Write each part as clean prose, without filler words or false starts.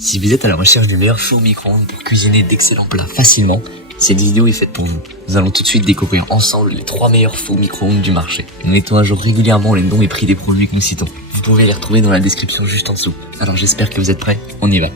Si vous êtes à la recherche du meilleur four micro-ondes pour cuisiner d'excellents plats facilement, cette vidéo est faite pour vous. Nous allons tout de suite découvrir ensemble les 3 meilleurs fours micro-ondes du marché. Nous mettons à jour régulièrement les noms et prix des produits que nous citons. Vous pouvez les retrouver dans la description juste en dessous. Alors j'espère que vous êtes prêts, on y va.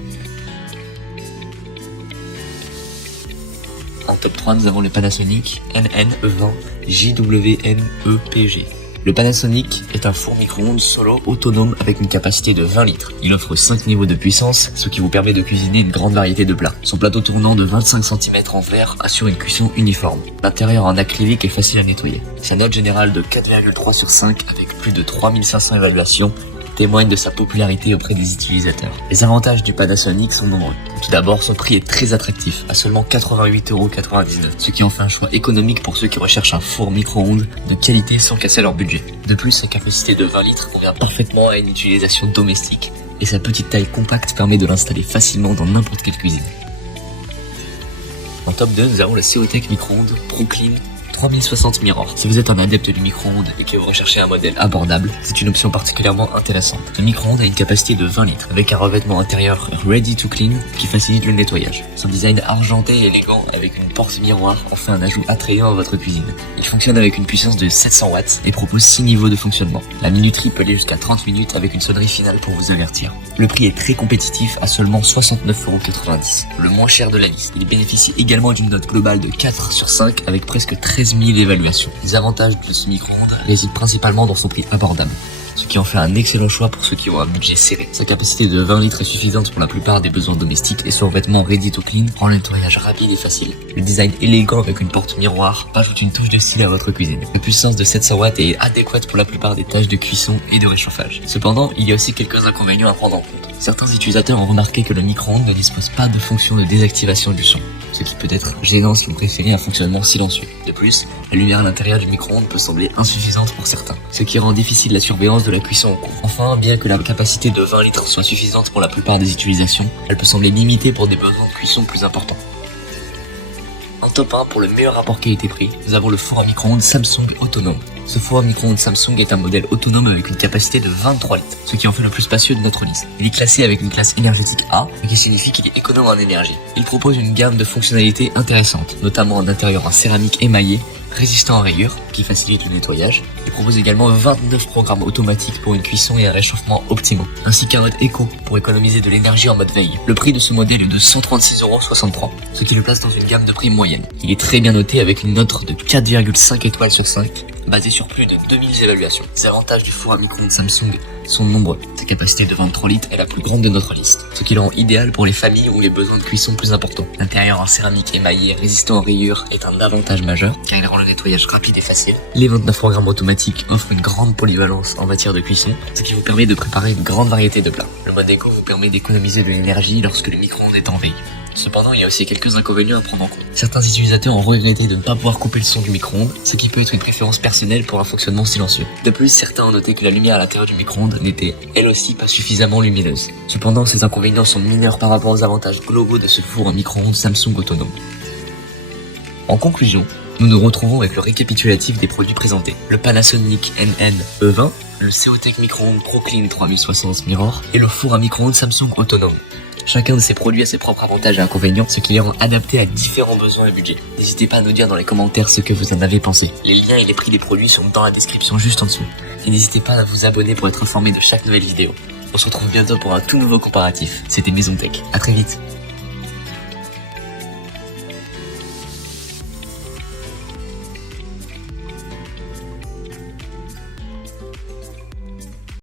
En top 3, nous avons le Panasonic NN20 JWNEPG. Le Panasonic est un four micro-ondes solo autonome avec une capacité de 20 litres. Il offre 5 niveaux de puissance, ce qui vous permet de cuisiner une grande variété de plats. Son plateau tournant de 25 cm en verre assure une cuisson uniforme. L'intérieur en acrylique est facile à nettoyer. Sa note générale de 4,3 sur 5 avec plus de 3500 évaluations témoigne de sa popularité auprès des utilisateurs. Les avantages du Panasonic sont nombreux. Tout d'abord, son prix est très attractif, à seulement 88,99 €, ce qui en fait un choix économique pour ceux qui recherchent un four micro-ondes de qualité sans casser leur budget. De plus, sa capacité de 20 litres convient parfaitement à une utilisation domestique et sa petite taille compacte permet de l'installer facilement dans n'importe quelle cuisine. En top 2, nous avons le Seotech micro-ondes ProClean 3060 Mirror. Si vous êtes un adepte du micro-ondes et que vous recherchez un modèle abordable, c'est une option particulièrement intéressante. Le micro-ondes a une capacité de 20 litres avec un revêtement intérieur Ready to Clean qui facilite le nettoyage. Son design argenté et élégant avec une porte miroir en fait un ajout attrayant à votre cuisine. Il fonctionne avec une puissance de 700 watts et propose 6 niveaux de fonctionnement. La minuterie peut aller jusqu'à 30 minutes avec une sonnerie finale pour vous avertir. Le prix est très compétitif à seulement 69,90 €, le moins cher de la liste. Il bénéficie également d'une note globale de 4 sur 5 avec presque 13 000 évaluations. Les avantages de ce micro-ondes résident principalement dans son prix abordable, ce qui en fait un excellent choix pour ceux qui ont un budget serré. Sa capacité de 20 litres est suffisante pour la plupart des besoins domestiques et son vêtement Ready to Clean rend le nettoyage rapide et facile. Le design élégant avec une porte miroir ajoute une touche de style à votre cuisine. La puissance de 700 watts est adéquate pour la plupart des tâches de cuisson et de réchauffage. Cependant, il y a aussi quelques inconvénients à prendre en compte. Certains utilisateurs ont remarqué que le micro-ondes ne dispose pas de fonction de désactivation du son, ce qui peut être gênant si vous préférez un fonctionnement silencieux. De plus, la lumière à l'intérieur du micro-ondes peut sembler insuffisante pour certains, ce qui rend difficile la surveillance de la cuisson en cours. Enfin, bien que la capacité de 20 litres soit suffisante pour la plupart des utilisations, elle peut sembler limitée pour des besoins de cuisson plus importants. En top 1 pour le meilleur rapport qualité-prix, nous avons le four à micro-ondes Samsung autonome. Ce four à micro-ondes Samsung est un modèle autonome avec une capacité de 23 litres, ce qui en fait le plus spacieux de notre liste. Il est classé avec une classe énergétique A, ce qui signifie qu'il est économe en énergie. Il propose une gamme de fonctionnalités intéressantes, notamment un intérieur en céramique émaillé, résistant à rayures, qui facilite le nettoyage. Il propose également 29 programmes automatiques pour une cuisson et un réchauffement optimaux, ainsi qu'un mode éco pour économiser de l'énergie en mode veille. Le prix de ce modèle est de 136,63 €, ce qui le place dans une gamme de prix moyenne. Il est très bien noté avec une note de 4,5 étoiles sur 5, basée sur plus de 2000 évaluations. Les avantages du four à micro-ondes Samsung sont nombreux. Sa capacité de 23 litres est la plus grande de notre liste, ce qui le rend idéal pour les familles où les besoins de cuisson plus importants. L'intérieur en céramique émaillé résistant aux rayures est un avantage majeur, car il rend le nettoyage rapide et facile. Les 29 programmes automatiques offrent une grande polyvalence en matière de cuisson, ce qui vous permet de préparer une grande variété de plats. Le mode éco vous permet d'économiser de l'énergie lorsque le micro-ondes est en veille. Cependant, il y a aussi quelques inconvénients à prendre en compte. Certains utilisateurs ont regretté de ne pas pouvoir couper le son du micro-ondes, ce qui peut être une préférence personnelle pour un fonctionnement silencieux. De plus, certains ont noté que la lumière à l'intérieur du micro-ondes n'était, elle aussi, pas suffisamment lumineuse. Cependant, ces inconvénients sont mineurs par rapport aux avantages globaux de ce four à micro-ondes Samsung autonome. En conclusion, nous nous retrouvons avec le récapitulatif des produits présentés. Le Panasonic NN20, le Seotech micro-ondes ProClean 3060 Mirror et le four à micro-ondes Samsung autonome. Chacun de ces produits a ses propres avantages et inconvénients, ce qui les rend adaptés à différents besoins et budgets. N'hésitez pas à nous dire dans les commentaires ce que vous en avez pensé. Les liens et les prix des produits sont dans la description juste en dessous. Et n'hésitez pas à vous abonner pour être informé de chaque nouvelle vidéo. On se retrouve bientôt pour un tout nouveau comparatif. C'était Maison Tech. À très vite.